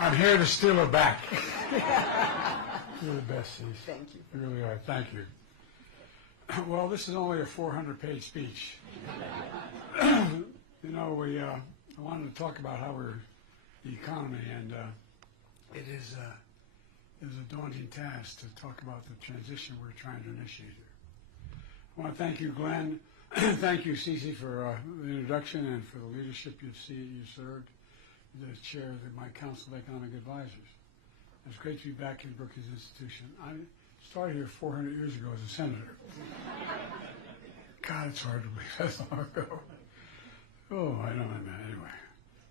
I'm here to steal her back. You're the best, Cece. Thank you. You really are. Thank you. Well, this is only a 400-page speech. You know, I wanted to talk about how the economy, and it is a daunting task to talk about the transition we're trying to initiate here. I want to thank you, Glenn. Thank you, Cece, for the introduction and for the leadership you served as chair of my Council of Economic Advisors. It's great to be back in Brookings Institution. I started here 400 years ago as a senator. God, it's hard to believe that's long ago. Oh, I know, anyway.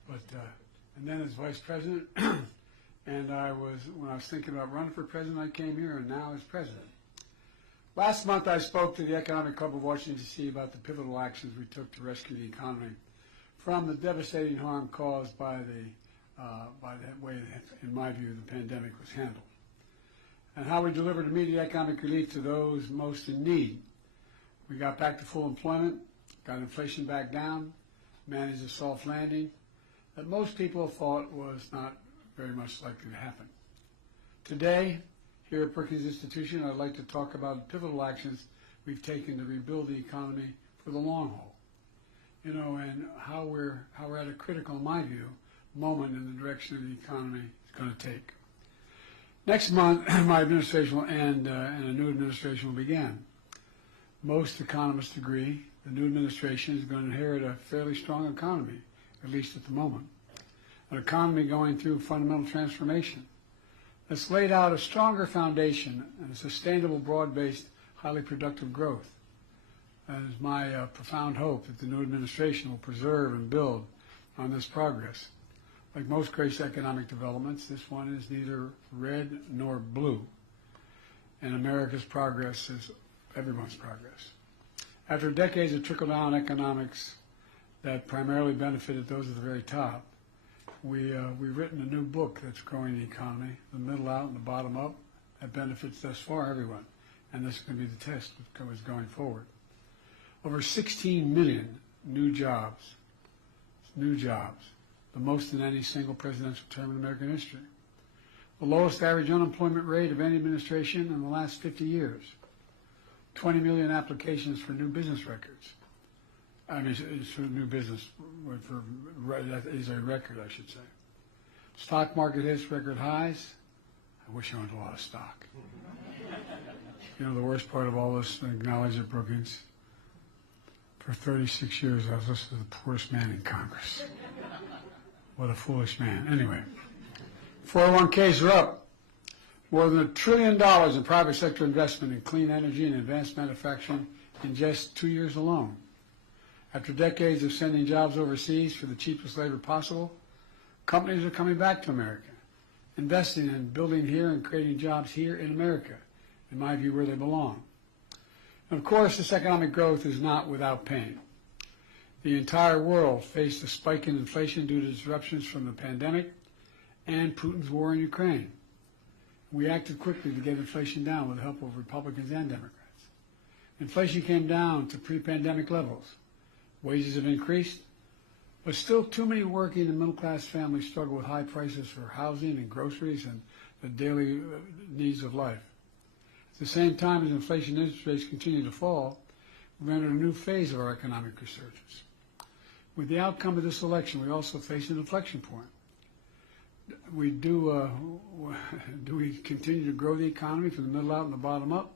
But, and then as vice president, and when I was thinking about running for president, I came here, and now as president. Last month, I spoke to the Economic Club of Washington, D.C. about the pivotal actions we took to rescue the economy from the devastating harm caused by that way that, in my view, the pandemic was handled, and how we delivered immediate economic relief to those most in need. We got back to full employment, got inflation back down, managed a soft landing that most people thought was not very much likely to happen. Today, here at Brookings Institution, I'd like to talk about the pivotal actions we've taken to rebuild the economy for the long haul. You know, and how we're at a critical, in my view, moment in the direction of the economy is going to take. Next month, my administration will end and a new administration will begin. Most economists agree the new administration is going to inherit a fairly strong economy, at least at the moment. An economy going through fundamental transformation that's laid out a stronger foundation and a sustainable, broad-based, highly productive growth. That is my profound hope that the new administration will preserve and build on this progress. Like most great economic developments, this one is neither red nor blue. And America's progress is everyone's progress. After decades of trickle-down economics that primarily benefited those at the very top, we've written a new book that's growing the economy, the middle out and the bottom up, that benefits thus far everyone. And this is going to be the test going forward. Over 16 million new jobs, the most in any single presidential term in American history. The lowest average unemployment rate of any administration in the last 50 years. 20 million applications for new business records. I mean, it's for new business, that is a record, I should say. Stock market hits record highs. I wish I owned a lot of stock. You know, the worst part of all this, I acknowledge at Brookings, for 36 years, I was listed as the poorest man in Congress. What a foolish man. Anyway, 401ks are up. More than $1 trillion in private sector investment in clean energy and advanced manufacturing in just 2 years alone. After decades of sending jobs overseas for the cheapest labor possible, companies are coming back to America, investing and building here and creating jobs here in America, in my view, where they belong. And of course, this economic growth is not without pain. The entire world faced a spike in inflation due to disruptions from the pandemic and Putin's war in Ukraine. We acted quickly to get inflation down with the help of Republicans and Democrats. Inflation came down to pre-pandemic levels. Wages have increased, but still too many working and middle-class families struggle with high prices for housing and groceries and the daily needs of life. At the same time as inflation interest rates continue to fall, we've entered a new phase of our economic resurgence. With the outcome of this election, we also face an inflection point. Do we continue to grow the economy from the middle out and the bottom up,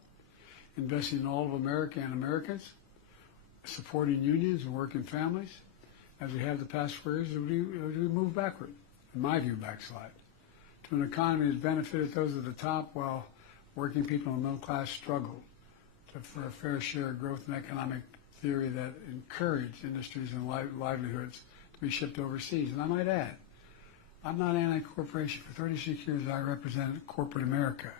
investing in all of America and Americans, supporting unions and working families, as we have the past 4 years, or do we move backward, in my view, backslide, to an economy that's benefited those at the top while working people in the middle class struggle for a fair share of growth in economic theory that encouraged industries and livelihoods to be shipped overseas. And I might add, I'm not anti-corporation. For 36 years, I represented corporate America.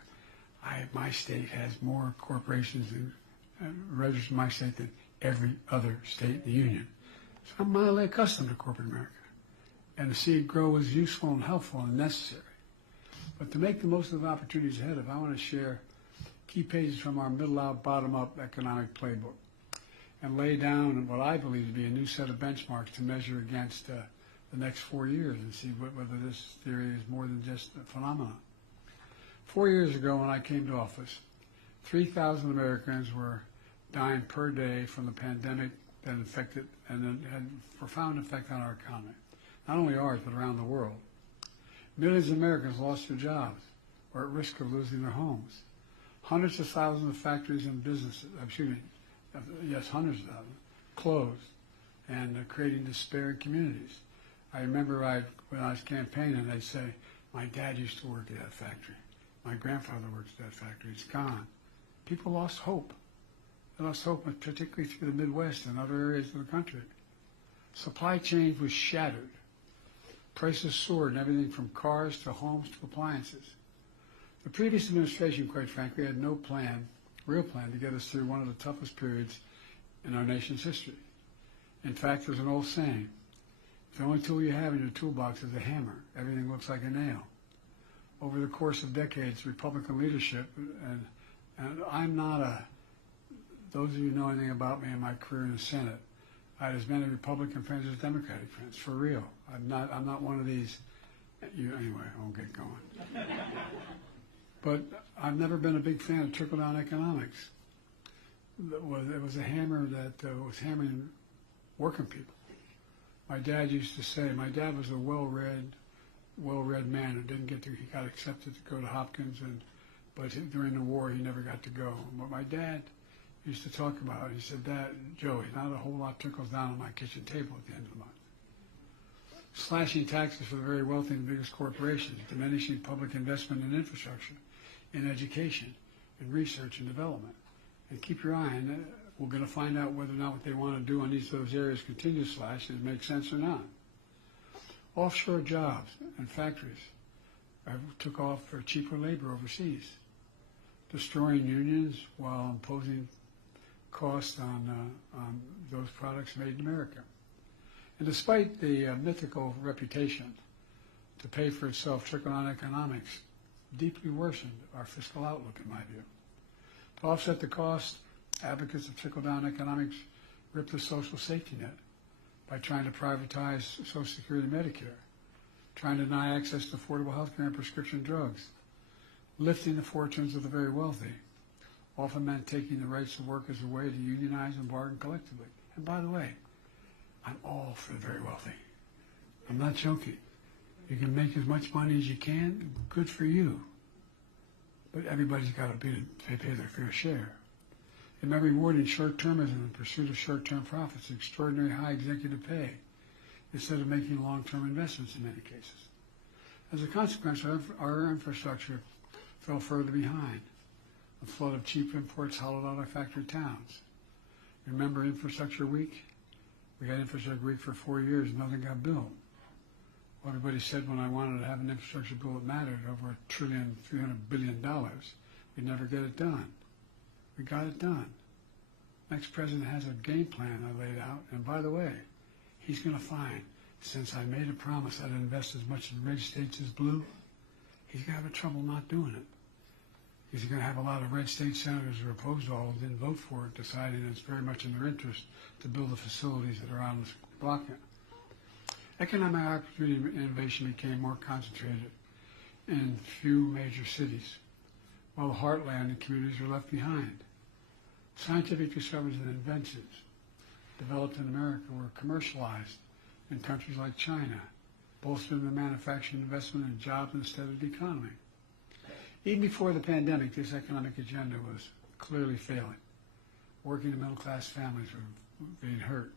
My state has more corporations registered in my state than every other state in the union. So I'm mildly accustomed to corporate America. And to see it grow is useful and helpful and necessary. But to make the most of the opportunities ahead of, I want to share key pages from our middle out, bottom up economic playbook. and lay down what I believe to be a new set of benchmarks to measure against the next 4 years and see whether this theory is more than just a phenomenon. 4 years ago when I came to office, 3,000 Americans were dying per day from the pandemic that infected and then had a profound effect on our economy. Not only ours, but around the world. Millions of Americans lost their jobs or at risk of losing their homes. Hundreds of thousands of factories and businesses, hundreds of thousands, closed and creating despair in communities. I remember when I was campaigning, they'd say, my dad used to work at that factory. My grandfather works at that factory. It's gone. People lost hope. They lost hope, particularly through the Midwest and other areas of the country. Supply chains was shattered. Prices soared in everything from cars to homes to appliances. The previous administration, quite frankly, had no real plan to get us through one of the toughest periods in our nation's history. In fact, there's an old saying, if the only tool you have in your toolbox is a hammer, everything looks like a nail. Over the course of decades, Republican leadership, and I'm not those of you who know anything about me and my career in the Senate, I had as many Republican friends as Democratic friends, for real. I'm not one of these, anyway, I won't get going. But I've never been a big fan of trickle-down economics. It was a hammer that was hammering working people. My dad used to say, my dad was a well-read man who he got accepted to go to Hopkins, but during the war he never got to go. But my dad used to talk about it. He said, Dad, Joey, not a whole lot trickles down on my kitchen table at the end of the month. Slashing taxes for the very wealthy and biggest corporations, diminishing public investment in infrastructure, in education, in research and development. And keep your eye on that. We're going to find out whether or not what they want to do on each of those areas continue to slash, does it make sense or not. Offshore jobs and factories took off for cheaper labor overseas, destroying unions while imposing costs on those products made in America. And despite the mythical reputation to pay for itself, trickle-down economics deeply worsened our fiscal outlook, in my view. To offset the cost, advocates of trickle-down economics ripped the social safety net by trying to privatize Social Security and Medicare, trying to deny access to affordable health care and prescription drugs, lifting the fortunes of the very wealthy, often meant taking the rights of workers away to unionize and bargain collectively. And by the way, I'm all for the very wealthy. I'm not joking. You can make as much money as you can, good for you. But everybody's got to pay their fair share. And by rewarding short-termism in pursuit of short-term profits, extraordinary high executive pay, instead of making long-term investments in many cases. As a consequence, our infrastructure fell further behind. A flood of cheap imports hollowed out our factory towns. Remember Infrastructure Week? We had Infrastructure Week for 4 years and nothing got built. Well, everybody said when I wanted to have an infrastructure bill that mattered, over $1.3 billion, we'd never get it done. We got it done. Next president has a game plan I laid out, and by the way, he's going to find, since I made a promise I'd invest as much in red states as blue, he's going to have trouble not doing it. He's going to have a lot of red state senators who are opposed to all of it, didn't vote for it, deciding it's very much in their interest to build the facilities that are on this block. Economic opportunity and innovation became more concentrated in few major cities, while the heartland and communities were left behind. Scientific discoveries and inventions developed in America were commercialized in countries like China, bolstering the manufacturing investment and jobs instead of the economy. Even before the pandemic, this economic agenda was clearly failing. Working and middle-class families were being hurt.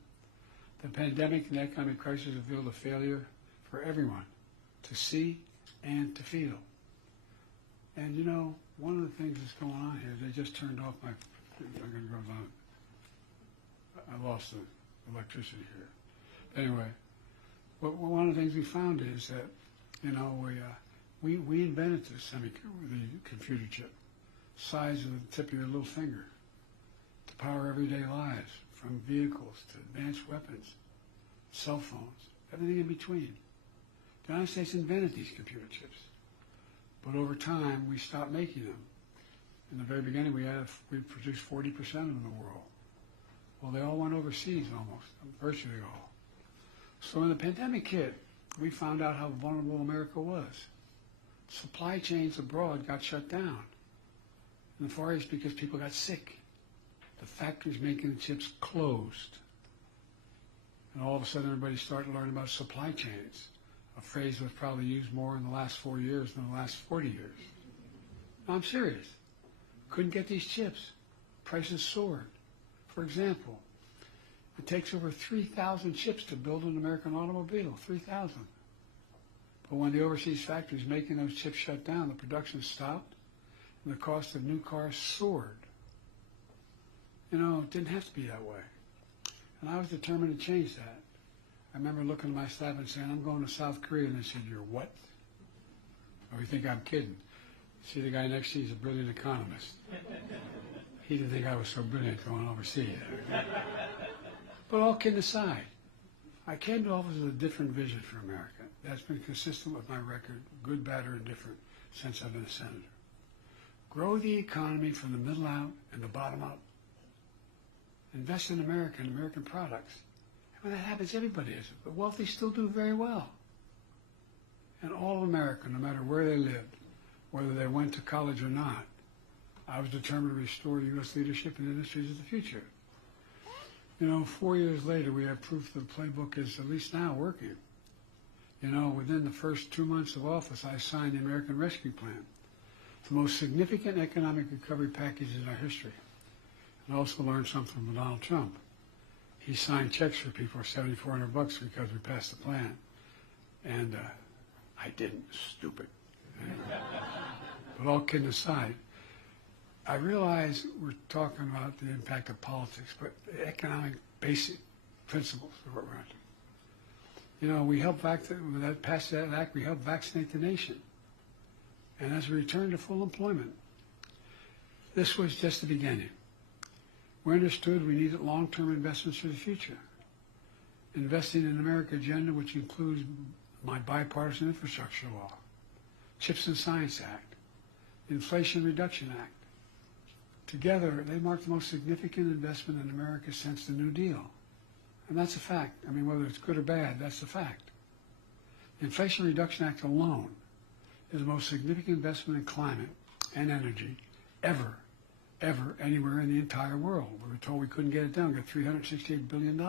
The pandemic and the economic crisis revealed a failure for everyone to see and to feel. And you know, one of the things that's going on here, they just turned off my, I'm going to go down. I lost the electricity here. Anyway, one of the things we found is that, you know, we invented the computer chip, size of the tip of your little finger, to power everyday lives, from vehicles to advanced weapons, cell phones, everything in between. The United States invented these computer chips, but over time we stopped making them. In the very beginning, we produced 40% of them in the world. Well, They all went overseas almost, virtually all. So when the pandemic hit, we found out how vulnerable America was. Supply chains abroad got shut down in the Far East because people got sick. The factories making the chips closed. And all of a sudden everybody started learning about supply chains, a phrase that was probably used more in the last 4 years than the last 40 years. No, I'm serious. Couldn't get these chips. Prices soared. For example, it takes over 3,000 chips to build an American automobile, 3,000. But when the overseas factories making those chips shut down, the production stopped, and the cost of new cars soared. You know, it didn't have to be that way. And I was determined to change that. I remember looking at my staff and saying, I'm going to South Korea. And they said, you're what? Oh, you think I'm kidding? See, the guy next to you is a brilliant economist. He didn't think I was so brilliant going overseas. But all kidding aside, I came to office with a different vision for America. That's been consistent with my record, good, bad, or indifferent, since I've been a senator. Grow the economy from the middle out and the bottom up. Invest in America and American products. And when that happens, everybody is. The wealthy still do very well. And all of America, no matter where they lived, whether they went to college or not, I was determined to restore U.S. leadership in industries of the future. You know, 4 years later, we have proof that the playbook is at least now working. You know, within the first 2 months of office, I signed the American Rescue Plan, the most significant economic recovery package in our history. And I also learned something from Donald Trump. He signed checks for people for $7,400 because we passed the plan. And I didn't, stupid. But all kidding aside, I realize we're talking about the impact of politics, but the economic basic principles are what we're after. You know, we helped pass that act, we helped vaccinate the nation. And as we return to full employment, this was just the beginning. We understood we needed long-term investments for the future. Investing in America agenda, which includes my bipartisan infrastructure law, CHIPS and Science Act, Inflation Reduction Act. Together, they mark the most significant investment in America since the New Deal. And that's a fact. I mean, whether it's good or bad, that's the fact. The Inflation Reduction Act alone is the most significant investment in climate and energy ever anywhere in the entire world. We were told we couldn't get it done. We got $368 billion.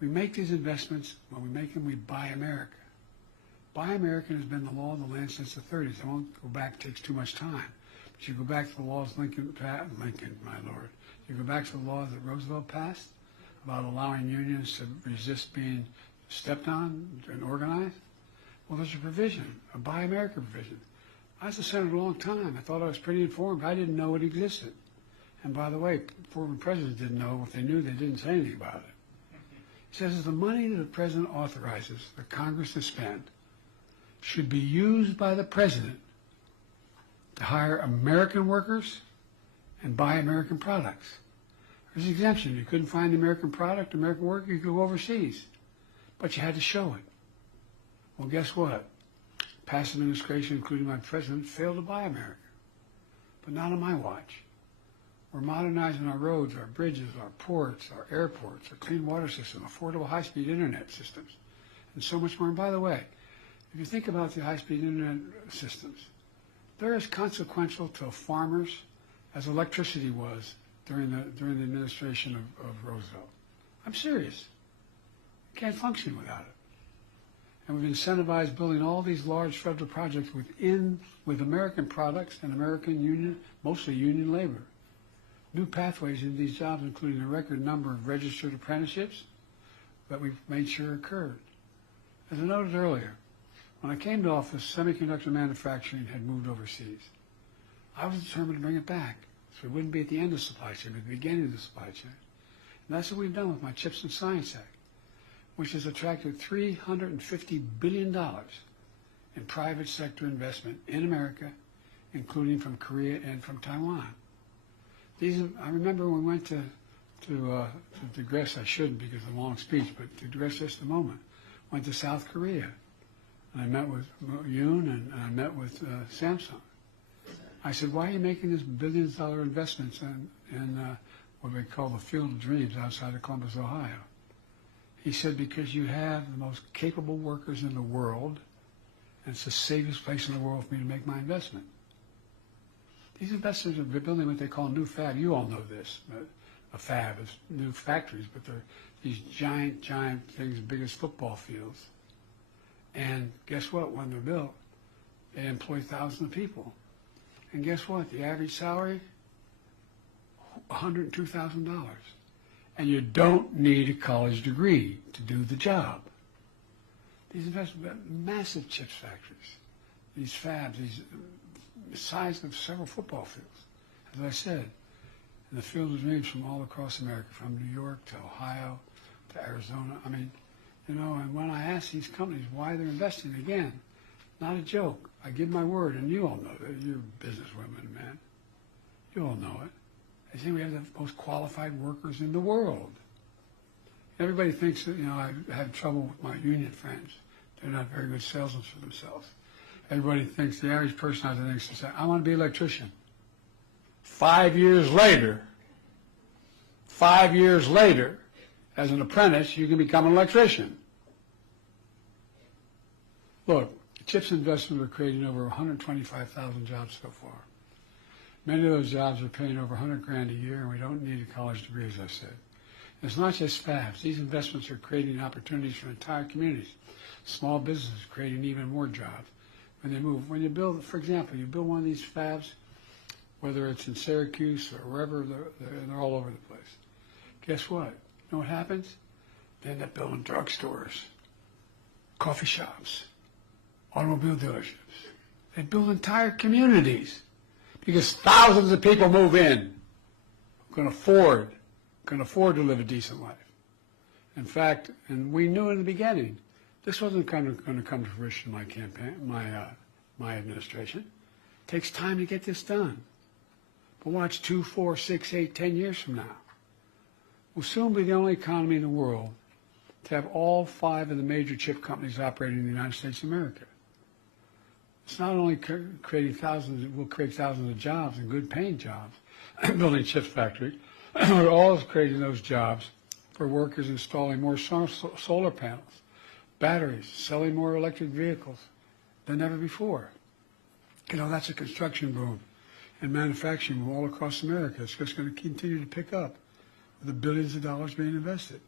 We make these investments. When we make them, we buy America. Buy American has been the law of the land since the 30s. I won't go back. It takes too much time. But you go back to the laws Lincoln, my lord. You go back to the laws that Roosevelt passed about allowing unions to resist being stepped on and organized. Well, there's a provision, a Buy America provision. I was a senator a long time. I thought I was pretty informed. I didn't know it existed. And by the way, former presidents didn't know. If they knew, they didn't say anything about it. It says that the money that the president authorizes the Congress to spend should be used by the president to hire American workers and buy American products. There's an exemption. You couldn't find the American product, American worker, you could go overseas. But you had to show it. Well, guess what? Past administration, including my president, failed to buy America. But not on my watch. We're modernizing our roads, our bridges, our ports, our airports, our clean water system, affordable high-speed internet systems, and so much more. And by the way, if you think about the high-speed internet systems, they're as consequential to farmers as electricity was during the administration of Roosevelt. I'm serious. You can't function without it. And we've incentivized building all these large federal projects with American products and American union, mostly union labor. New pathways into these jobs, including a record number of registered apprenticeships that we've made sure occurred. As I noted earlier, when I came to office, semiconductor manufacturing had moved overseas. I was determined to bring it back, so it wouldn't be at the end of the supply chain, but at the beginning of the supply chain. And that's what we've done with my CHIPS and Science Act, which has attracted $350 billion in private sector investment in America, including from Korea and from Taiwan. I remember when we went to digress, I shouldn't because of the long speech, but to digress just a moment, went to South Korea. And I met with Yoon and I met with Samsung. I said, why are you making this billions-dollar investments in what we call the Field of Dreams outside of Columbus, Ohio. He said, because you have the most capable workers in the world, and it's the safest place in the world for me to make my investment. These investors are building what they call new fab. You all know this. A fab is new factories, but they're these giant things, big as football fields. And guess what? When they're built, they employ thousands of people. And guess what? The average salary, $102,000. And you don't need a college degree to do the job. These investments, massive chips factories, these fabs, the size of several football fields. As I said, in the Field of Dreams from all across America, from New York to Ohio to Arizona. I mean, you know, and when I ask these companies why they're investing, again, not a joke. I give my word, and you all know that. You're businesswomen, man. You all know it. They say we have the most qualified workers in the world. Everybody thinks that, you know, I have trouble with my union friends. They're not very good salesmen for themselves. Everybody thinks, the average person out there thinks, to say, I want to be an electrician. 5 years later, as an apprentice, you can become an electrician. Look, CHIPS investments are creating over 125,000 jobs so far. Many of those jobs are paying over $100,000 a year, and we don't need a college degree, as I said. It's not just fabs. These investments are creating opportunities for entire communities. Small businesses creating even more jobs when they move. When you build, for example, you build one of these fabs, whether it's in Syracuse or wherever, they're all over the place. Guess what? You know what happens? They end up building drugstores, coffee shops, automobile dealerships. They build entire communities because thousands of people move in who can afford to live a decent life. In fact, and we knew in the beginning, this wasn't going to come to fruition in my campaign, my administration. It takes time to get this done. But watch 2, 4, 6, 8, 10 years from now. We'll soon be the only economy in the world to have all 5 of the major chip companies operating in the United States of America. It's not only creating thousands, it will create thousands of jobs and good paying jobs, building chips factories. We're always creating those jobs for workers installing more solar panels, batteries, selling more electric vehicles than ever before. You know, that's a construction boom and manufacturing boom all across America. It's just going to continue to pick up with the billions of dollars being invested.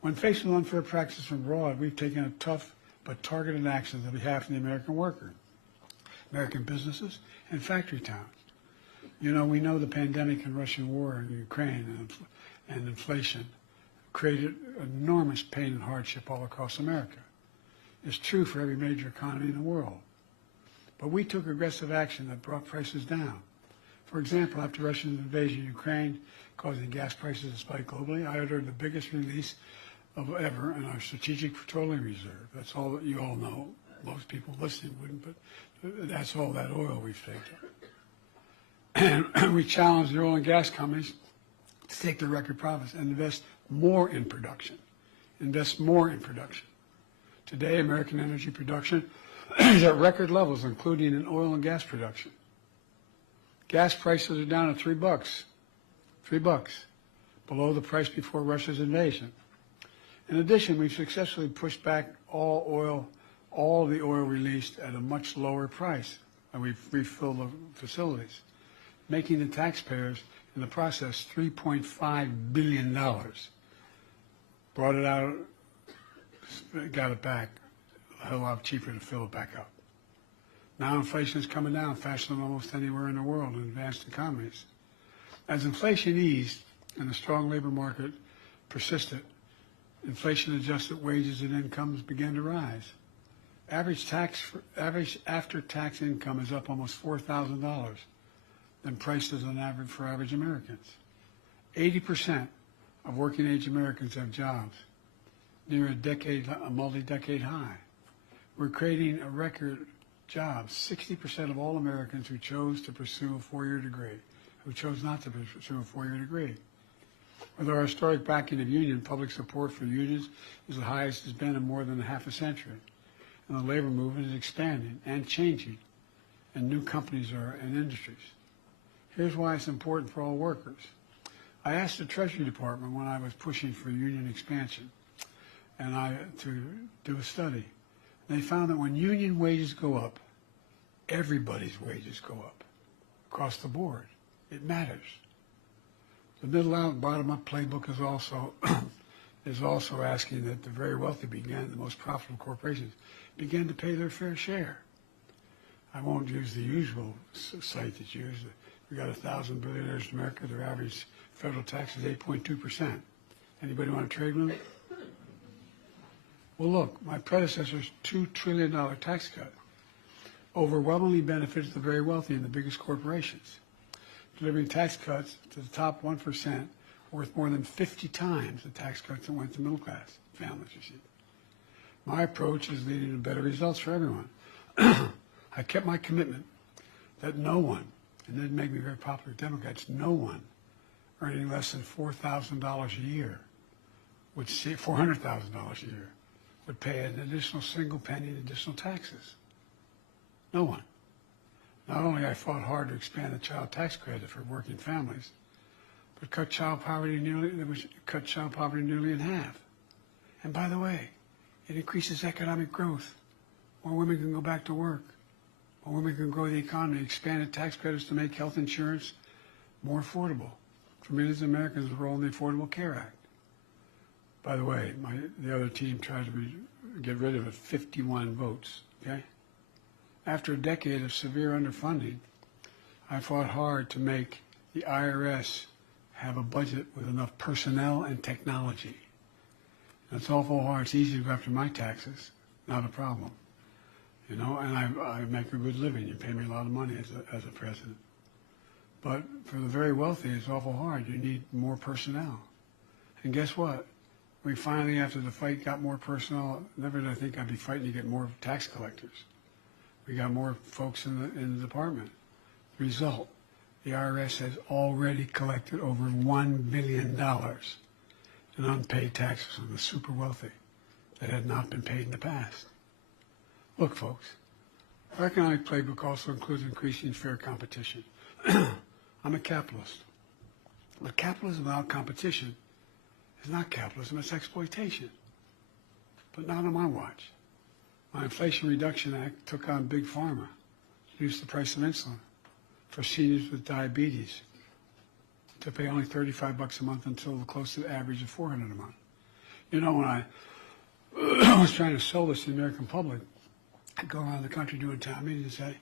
When faced with unfair practices from abroad, we've taken a tough but targeted action on behalf of the American worker, American businesses, and factory towns. You know, we know the pandemic and Russian war in Ukraine and inflation created enormous pain and hardship all across America. It's true for every major economy in the world. But we took aggressive action that brought prices down. For example, after Russia's invasion of Ukraine, causing gas prices to spike globally, I ordered the biggest release of ever in our Strategic Petroleum Reserve. That's all that you all know. Most people listening wouldn't, but that's all that oil we've taken. And we challenged the oil and gas companies to take their record profits and invest more in production. Today, American energy production is at record levels, including in oil and gas production. Gas prices are down to $3, below the price before Russia's invasion. In addition, we've successfully pushed back all the oil released at a much lower price, and we've refilled the facilities, making the taxpayers in the process $3.5 billion. Brought it out, got it back, a hell lot cheaper to fill it back up. Now inflation is coming down faster than almost anywhere in the world in advanced economies. As inflation eased and the strong labor market persisted, inflation-adjusted wages and incomes began to rise. Average after-tax income is up almost $4,000 than prices on average for average Americans. 80% of working-age Americans have jobs, near a multi-decade high. We're creating a record jobs. 60% of all Americans who chose to pursue a four-year degree, who chose not to pursue a four-year degree. With our historic backing of union, public support for unions is the highest it's been in more than half a century. And the labor movement is expanding and changing, and new companies are in industries. Here's why it's important for all workers. I asked the Treasury Department when I was pushing for union expansion and to do a study. They found that when union wages go up, everybody's wages go up across the board. It matters. The middle out, bottom up playbook is also asking that the very wealthy the most profitable corporations, begin to pay their fair share. I won't use the usual site that's used. We got 1,000 billionaires in America. Their average federal tax is 8.2%. Anybody want to trade with them? Well, look, my predecessor's $2 trillion tax cut overwhelmingly benefits the very wealthy and the biggest corporations, delivering tax cuts to the top 1% worth more than 50 times the tax cuts that went to middle class families received. My approach is leading to better results for everyone. I kept my commitment that no one, and it didn't make me very popular with Democrats, no one earning less than $4,000 a year would see $400,000 a year would pay an additional single penny in additional taxes. No one. Not only I fought hard to expand the child tax credit for working families, but cut child poverty nearly in half. And by the way, it increases economic growth. More women can go back to work. More women can grow the economy. Expanded tax credits to make health insurance more affordable for millions of Americans enrolled in the Affordable Care Act. By the way, the other team tried to get rid of it, 51 votes, okay? After a decade of severe underfunding, I fought hard to make the IRS have a budget with enough personnel and technology. That's awful hard. It's easy to go after my taxes, not a problem. You know, and I make a good living. You pay me a lot of money as a president. But for the very wealthy, it's awful hard. You need more personnel. And guess what? We finally, after the fight, got more personnel. Never did I think I'd be fighting to get more tax collectors. We got more folks in the department. Result, the IRS has already collected over $1 billion in unpaid taxes on the super wealthy that had not been paid in the past. Look, folks, our economic playbook also includes increasing fair competition. I'm a capitalist. But capitalism without competition is not capitalism, it's exploitation. But not on my watch. My Inflation Reduction Act took on Big Pharma, reduced the price of insulin for seniors with diabetes to pay only $35 a month until close to the average of $400 a month. You know, when I was trying to sell this to the American public, I'd go around the country doing town meetings and say,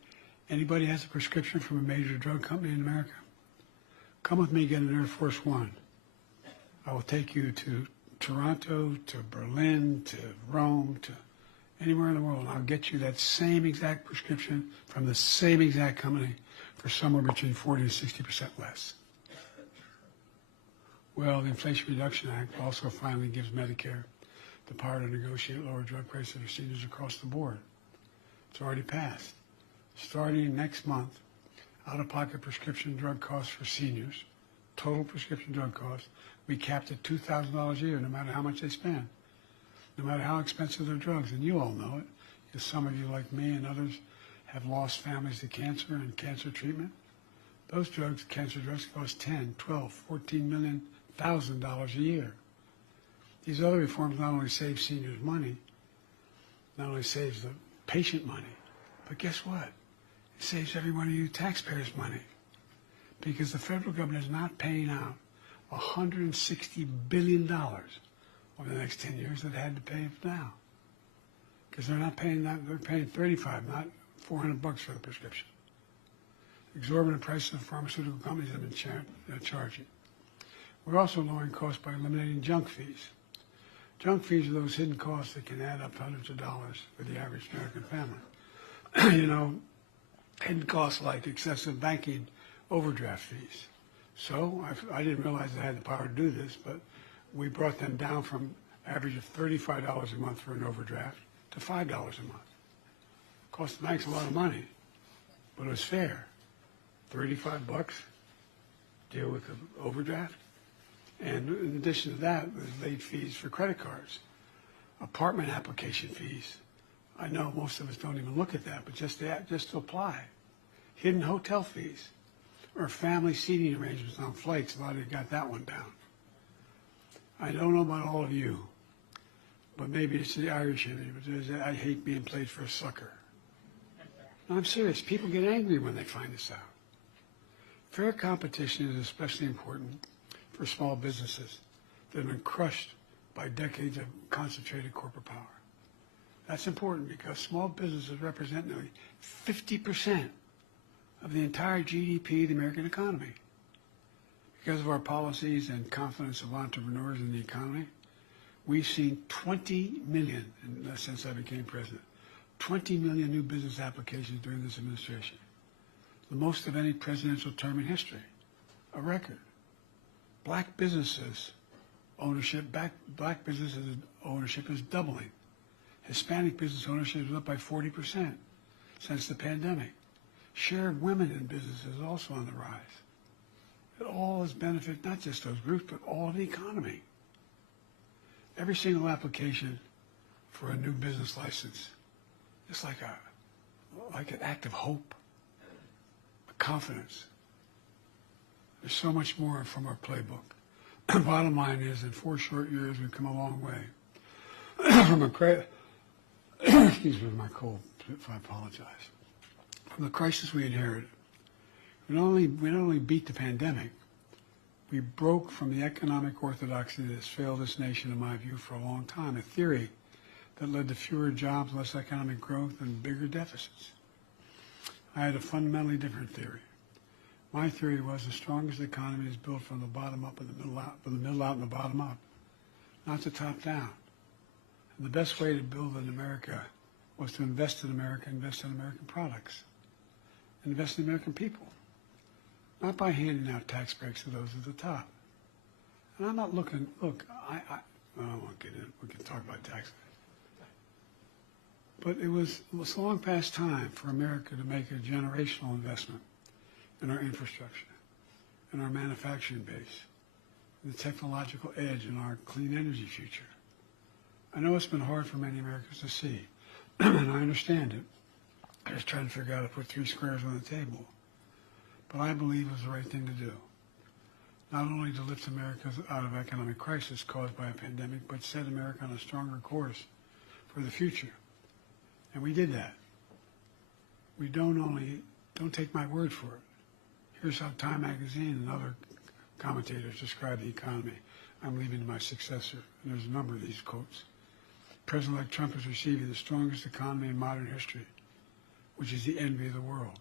anybody has a prescription from a major drug company in America? Come with me, get an Air Force One. I will take you to Toronto, to Berlin, to Rome, to anywhere in the world. I'll get you that same exact prescription from the same exact company for somewhere between 40 and 60% less. Well, the Inflation Reduction Act also finally gives Medicare the power to negotiate lower drug prices for seniors across the board. It's already passed. Starting next month, out-of-pocket prescription drug costs for seniors, total prescription drug costs, we capped at $2,000 a year, no matter how much they spend, no matter how expensive their drugs. And you all know it, because some of you, like me and others, have lost families to cancer and cancer treatment. Those drugs, cancer drugs, cost $10, $12, $14 thousand dollars a year. These other reforms not only save seniors money, not only saves the patient money, but guess what? It saves every one of you taxpayers money, because the federal government is not paying out $160 billion over the next 10 years that they had to pay now. Because they're not paying that, they're paying $35, not $400 for the prescription. Exorbitant prices of pharmaceutical companies have been charging. We're also lowering costs by eliminating junk fees. Junk fees are those hidden costs that can add up hundreds of dollars for the average American family. You know, hidden costs like excessive banking overdraft fees. So I didn't realize I had the power to do this, but we brought them down from average of $35 a month for an overdraft to $5 a month. Cost the banks a lot of money, but it was fair. $35, deal with the overdraft. And in addition to that, there's late fees for credit cards, apartment application fees. I know most of us don't even look at that, but just to apply. Hidden hotel fees. or family seating arrangements on flights. A lot of you got that one down. I don't know about all of you, but maybe it's the Irish in me, but I hate being played for a sucker. No, I'm serious. People get angry when they find this out. Fair competition is especially important for small businesses that have been crushed by decades of concentrated corporate power. That's important because small businesses represent nearly 50% of the entire GDP of the American economy. Because of our policies and confidence of entrepreneurs in the economy, we've seen 20 million, since I became president, 20 million new business applications during this administration. The most of any presidential term in history, a record. Black businesses ownership is doubling. Hispanic business ownership is up by 40% since the pandemic. Share of women in business is also on the rise. It all has benefited not just those groups, but all of the economy. Every single application for a new business license is like an act of hope, confidence. There's so much more from our playbook. Bottom line is, in 4 short years, we've come a long way. Excuse me for my cold, if I apologize. From the crisis we inherited, we not only beat the pandemic, we broke from the economic orthodoxy that has failed this nation, in my view, for a long time, a theory that led to fewer jobs, less economic growth, and bigger deficits. I had a fundamentally different theory. My theory was the strongest economy is built from the bottom up and the middle out, from the middle out and the bottom up, not the top down. And the best way to build in America was to invest in America, invest in American products, invest in American people, not by handing out tax breaks to those at the top. And I'm not looking, look, I won't get in, we can talk about taxes. But it was long past time for America to make a generational investment in our infrastructure, in our manufacturing base, in the technological edge in our clean energy future. I know it's been hard for many Americans to see, and I understand it. I just trying to figure out how to put 3 squares on the table. But I believe it was the right thing to do. Not only to lift America out of economic crisis caused by a pandemic, but set America on a stronger course for the future. And we did that. We don't take my word for it. Here's how Time Magazine and other commentators describe the economy I'm leaving to my successor. And there's a number of these quotes. President-elect Trump is receiving the strongest economy in modern history, which is the envy of the world.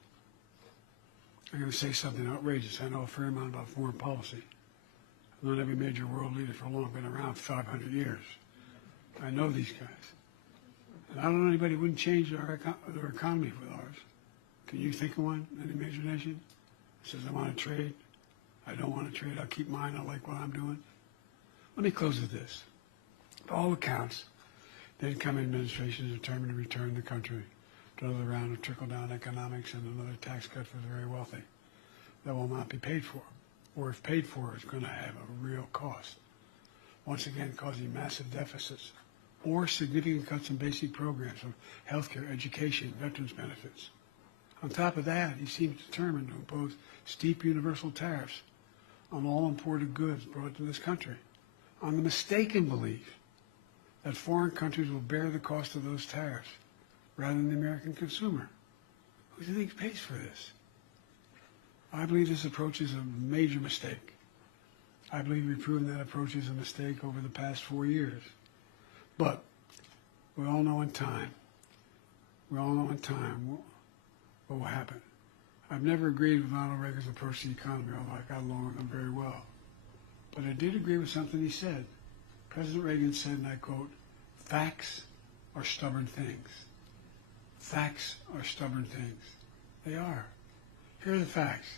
I'm going to say something outrageous. I know a fair amount about foreign policy. I've known every major world leader for long, been around 500 years. I know these guys. And I don't know anybody who wouldn't change their economy with ours. Can you think of one, any major nation? Says, I want to trade. I don't want to trade. I'll keep mine. I like what I'm doing. Let me close with this. By all accounts, the incoming administration is determined to return the country to another round of trickle-down economics and another tax cut for the very wealthy that will not be paid for, or if paid for, is going to have a real cost, once again causing massive deficits, or significant cuts in basic programs of healthcare, education, veterans benefits. On top of that, he seems determined to impose steep universal tariffs on all imported goods brought to this country, on the mistaken belief that foreign countries will bear the cost of those tariffs rather than the American consumer. Who do you think pays for this? I believe this approach is a major mistake. I believe we've proven that approach is a mistake over the past 4 years. But we all know in time what will happen. I've never agreed with Ronald Reagan's approach to the economy, although I got along with him very well. But I did agree with something he said. President Reagan said, and I quote, "Facts are stubborn things." Facts are stubborn things. They are. Here are the facts.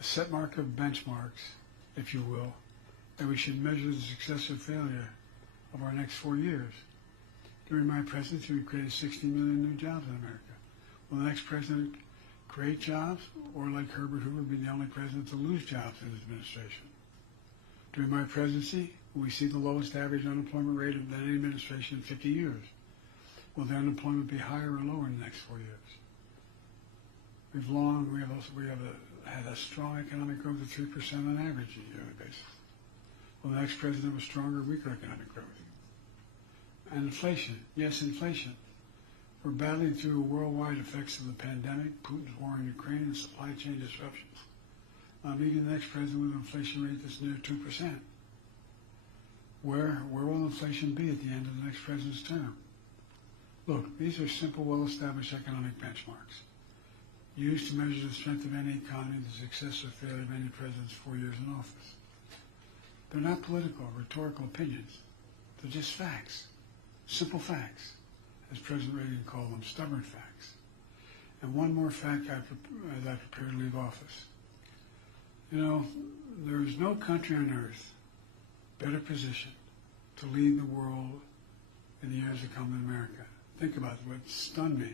A set mark of benchmarks, if you will, that we should measure the success or failure of our next 4 years. During my presidency, we created 60 million new jobs in America. Will the next president create jobs, or like Herbert Hoover, be the only president to lose jobs in his administration? During my presidency, will we see the lowest average unemployment rate of any administration in 50 years? Will the unemployment be higher or lower in the next 4 years? We have had a strong economic growth of 3% on average on a yearly basis. Well, the next president was stronger, weaker economic growth. And inflation, yes, inflation. We're battling through worldwide effects of the pandemic, Putin's war in Ukraine, and supply chain disruptions. I'm meeting the next president with an inflation rate that's near 2%. Where will inflation be at the end of the next president's term? Look, these are simple, well-established economic benchmarks used to measure the strength of any economy, the success or failure of any president's 4 years in office. They're not political, rhetorical opinions. They're just facts, simple facts, as President Reagan called them, stubborn facts. And one more fact as I prepare to leave office. You know, there is no country on earth better positioned to lead the world in the years to come than America. Think about it, what stunned me.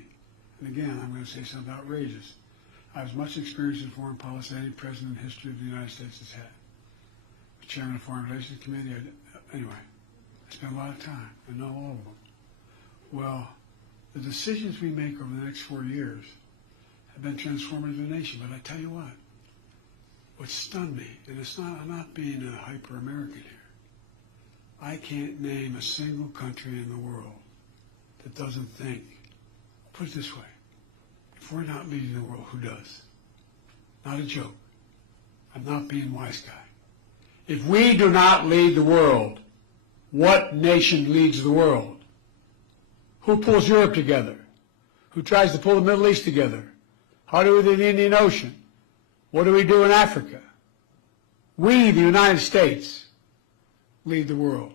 And again, I'm going to say something outrageous. I have as much experience in foreign policy as any president in history of the United States has had. The chairman of the Foreign Relations Committee, anyway, I spent a lot of time. I know all of them. Well, the decisions we make over the next 4 years have been transformative to the nation. But I tell you what stunned me, and I'm not being a hyper-American here. I can't name a single country in the world that doesn't think, put it this way, if we're not leading the world, who does? Not a joke. I'm not being wise guy. If we do not lead the world, what nation leads the world? Who pulls Europe together? Who tries to pull the Middle East together? How do we do the Indian Ocean? What do we do in Africa? We, the United States, lead the world.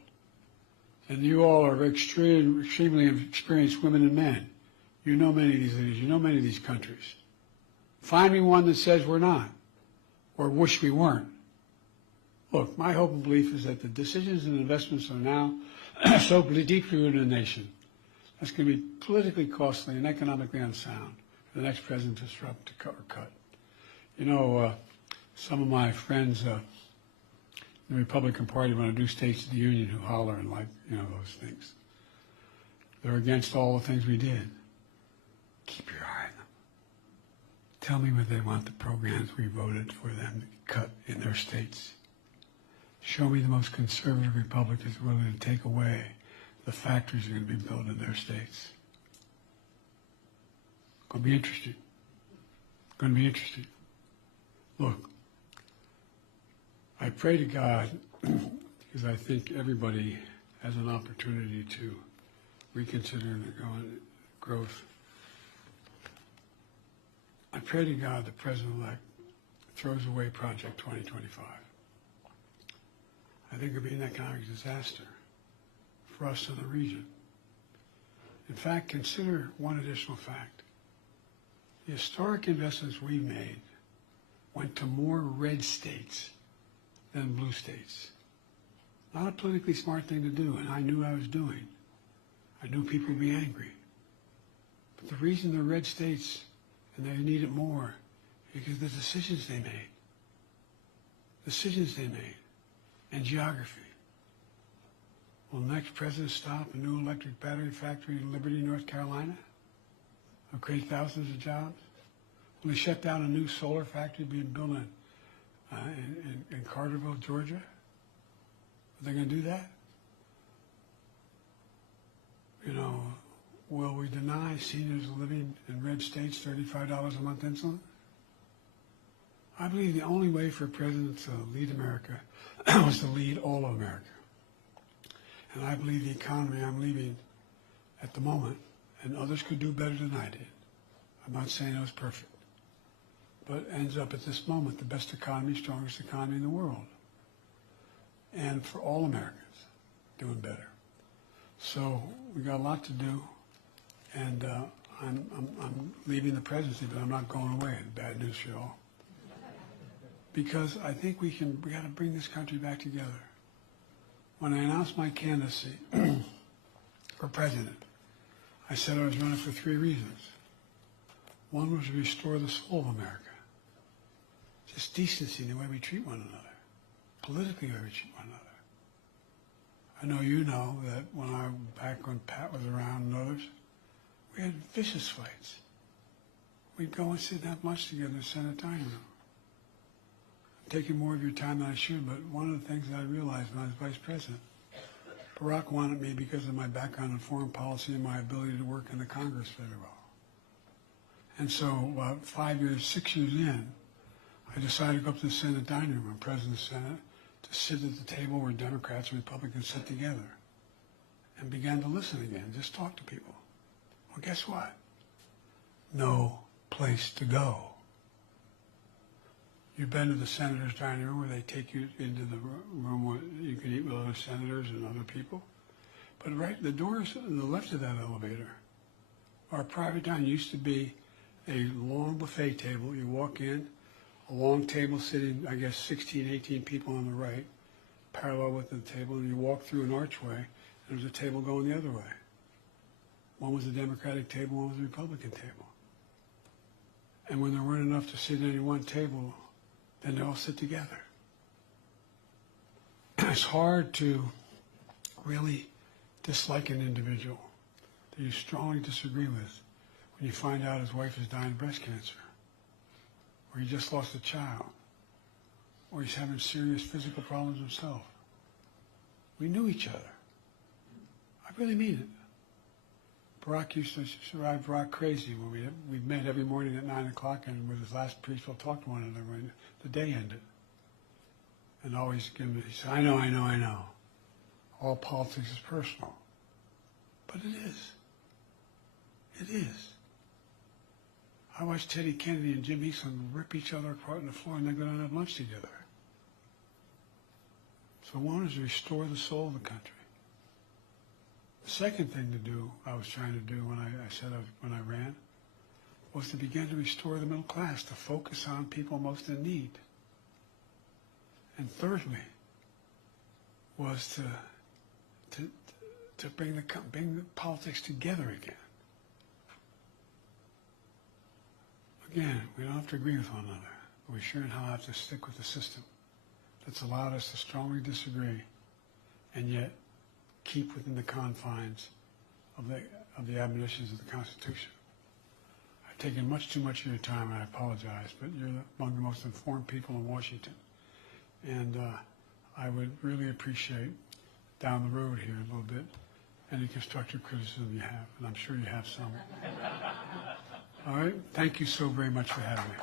And you all are extremely experienced women and men. You know many of these leaders. You know many of these countries. Find me one that says we're not, or wish we weren't. Look, my hope and belief is that the decisions and investments are now so deeply rooted in the nation. That's going to be politically costly and economically unsound for the next president to disrupt, to cut or cut. You know, some of my friends in the Republican Party, when I do States of the Union, who holler and like, you know, those things. They're against all the things we did. Keep your eye on them. Tell me what they want the programs we voted for them to cut in their states. Show me the most conservative republic that's willing to take away the factories that are going to be built in their states. It's going to be interesting. It's going to be interesting. Look, I pray to God, because I think everybody has an opportunity to reconsider their growth. I pray to God the President-elect throws away Project 2025. I think it would be an economic disaster for us in the region. In fact, consider one additional fact. The historic investments we made went to more red states than blue states. Not a politically smart thing to do, and I knew what I was doing. I knew people would be angry. But the reason the red states, and they need it more, is because the decisions they made, and geography. Will the next president stop a new electric battery factory in Liberty, North Carolina? Will create thousands of jobs? Will he shut down a new solar factory being built in Carterville, Georgia? Are they going to do that? You know, will we deny seniors living in red states $35 a month insulin? I believe the only way for a president to lead America was to lead all of America. And I believe the economy I'm leaving at the moment, and others could do better than I did. I'm not saying it was perfect. But ends up at this moment the best economy, strongest economy in the world. And for all Americans, doing better. So we got a lot to do, and I'm leaving the presidency, but I'm not going away. Bad news for you all. Because I think we got to bring this country back together. When I announced my candidacy for president, I said I was running for 3 reasons. One was to restore the soul of America. Just decency in the way we treat one another. Politically, the way we treat one another. I know you know that back when Pat was around and others, we had vicious fights. We'd go and sit and have lunch together in the Senate dining room. taking more of your time than I should, but one of the things that I realized when I was vice president, Barack wanted me because of my background in foreign policy and my ability to work in the Congress very well. And so about 6 years in, I decided to go up to the Senate dining room, I'm president of the Senate, to sit at the table where Democrats and Republicans sit together and began to listen again, just talk to people. Well, guess what? No place to go. You've been to the senator's dining room where they take you into the room where you can eat with other senators and other people. But right, the doors on the left of that elevator are private dining. Used to be a long buffet table. You walk in, a long table sitting, I guess, 16, 18 people on the right, parallel with the table, and you walk through an archway, and there's a table going the other way. One was a Democratic table, one was a Republican table. And when there weren't enough to sit at any one table, then they all sit together. It's hard to really dislike an individual that you strongly disagree with when you find out his wife is dying of breast cancer, or he just lost a child, or he's having serious physical problems himself. We knew each other. I really mean it. Barack used to drive Barack crazy when we met every morning at 9 o'clock, and with his last priest, we'll talk to one another when the day ended. And always give me, he said, I know. All politics is personal. But it is. It is. I watched Teddy Kennedy and Jim Eastland rip each other apart on the floor and then go down and have lunch together. So one is to restore the soul of the country. The second thing to do, I was trying to do when when I ran, was to begin to restore the middle class, to focus on people most in need. And thirdly, was to bring the politics together again. Again, we don't have to agree with one another, but we sure now have to stick with the system that's allowed us to strongly disagree and yet keep within the confines of the admonitions of the Constitution. I've taken much too much of your time, and I apologize, but you're among the most informed people in Washington. And I would really appreciate down the road here a little bit any constructive criticism you have, and I'm sure you have some. All right? Thank you so very much for having me.